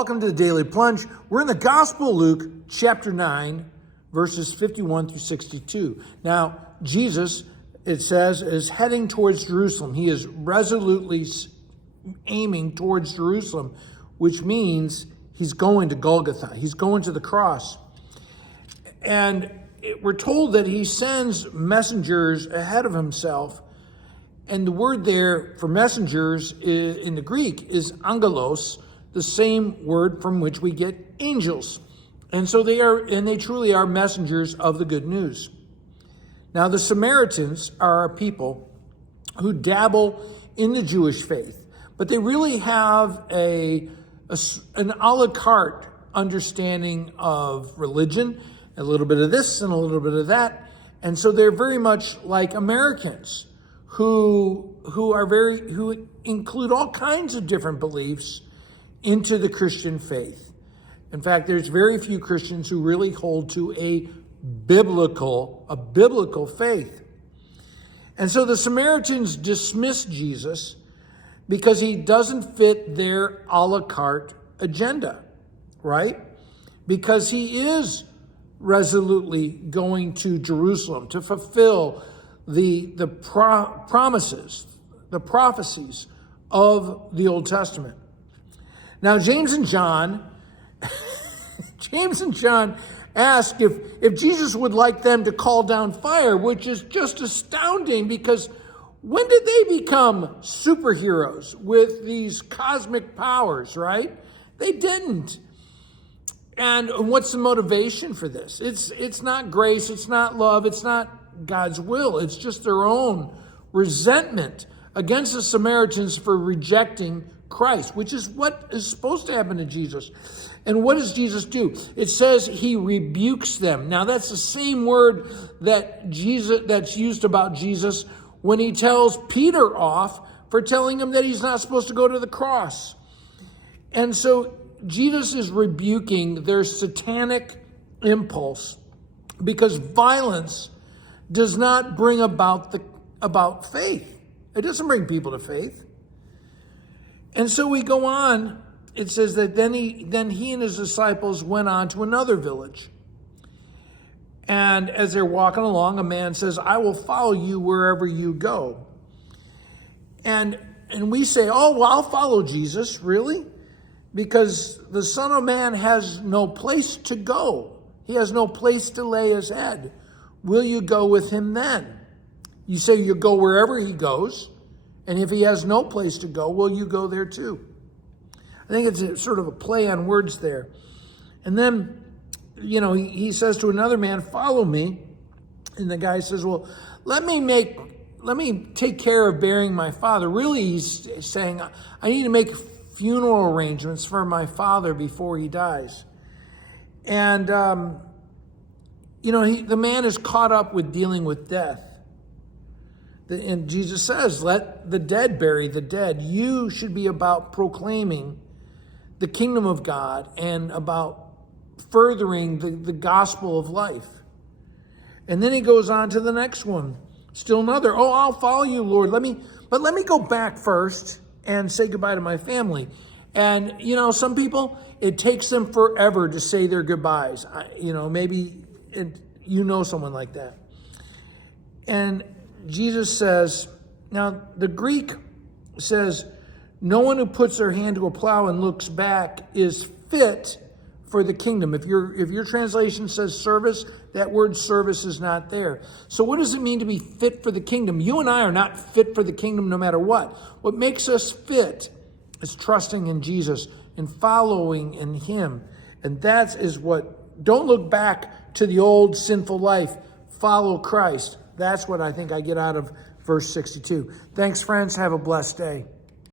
Welcome to the Daily Plunge. We're in the Gospel of Luke, chapter 9, verses 51 through 62. Now, Jesus, it says, is heading towards Jerusalem. He is resolutely aiming towards Jerusalem, which means he's going to Golgotha. He's going to the cross. And we're told that he sends messengers ahead of himself. And the word there for messengers in the Greek is angelos, the same word from which we get angels. And so they truly are messengers of the good news. Now, the Samaritans are a people who dabble in the Jewish faith, but they really have an a la carte understanding of religion, a little bit of this and a little bit of that. And so they're very much like Americans who include all kinds of different beliefs into the Christian faith. In fact, there's very few Christians who really hold to a biblical faith. And so the Samaritans dismiss Jesus because he doesn't fit their a la carte agenda, right? Because he is resolutely going to Jerusalem to fulfill the promises, the prophecies of the Old Testament. Now, James and John ask if Jesus would like them to call down fire, which is just astounding because when did they become superheroes with these cosmic powers, right? They didn't. And what's the motivation for this? It's not grace, it's not love, it's not God's will. It's just their own resentment against the Samaritans for rejecting Christ, which is what is supposed to happen to Jesus. And what does Jesus do? It says he rebukes them. Now that's the same word that's used about Jesus when he tells Peter off for telling him that he's not supposed to go to the cross. And so Jesus is rebuking their satanic impulse because violence does not bring about faith. It doesn't bring people to faith. And so we go on. It says that then he and his disciples went on to another village. And as they're walking along, a man says, "I will follow you wherever you go." And we say, "Oh, well, I'll follow Jesus." Really? Because the Son of Man has no place to go. He has no place to lay his head. Will you go with him then? You say you go wherever he goes. And if he has no place to go, will you go there too? I think it's sort of a play on words there. And then, he says to another man, "Follow me." And the guy says, "Well, let me take care of burying my father." Really, he's saying, I need to make funeral arrangements for my father before he dies. And, the man is caught up with dealing with death. And Jesus says, "Let the dead bury the dead." You should be about proclaiming the kingdom of God and about furthering the gospel of life. And then he goes on to the next one. Still another, "Oh, I'll follow you, Lord. Let me go back first and say goodbye to my family." And, some people, it takes them forever to say their goodbyes. Maybe someone like that. And Jesus says, now the Greek says, "No one who puts their hand to a plow and looks back is fit for the kingdom." If your translation says service, that word service is not there. So what does it mean to be fit for the kingdom? You and I are not fit for the kingdom no matter what. What makes us fit is trusting in Jesus and following in him. And don't look back to the old sinful life. Follow Christ. That's what I think I get out of verse 62. Thanks, friends. Have a blessed day.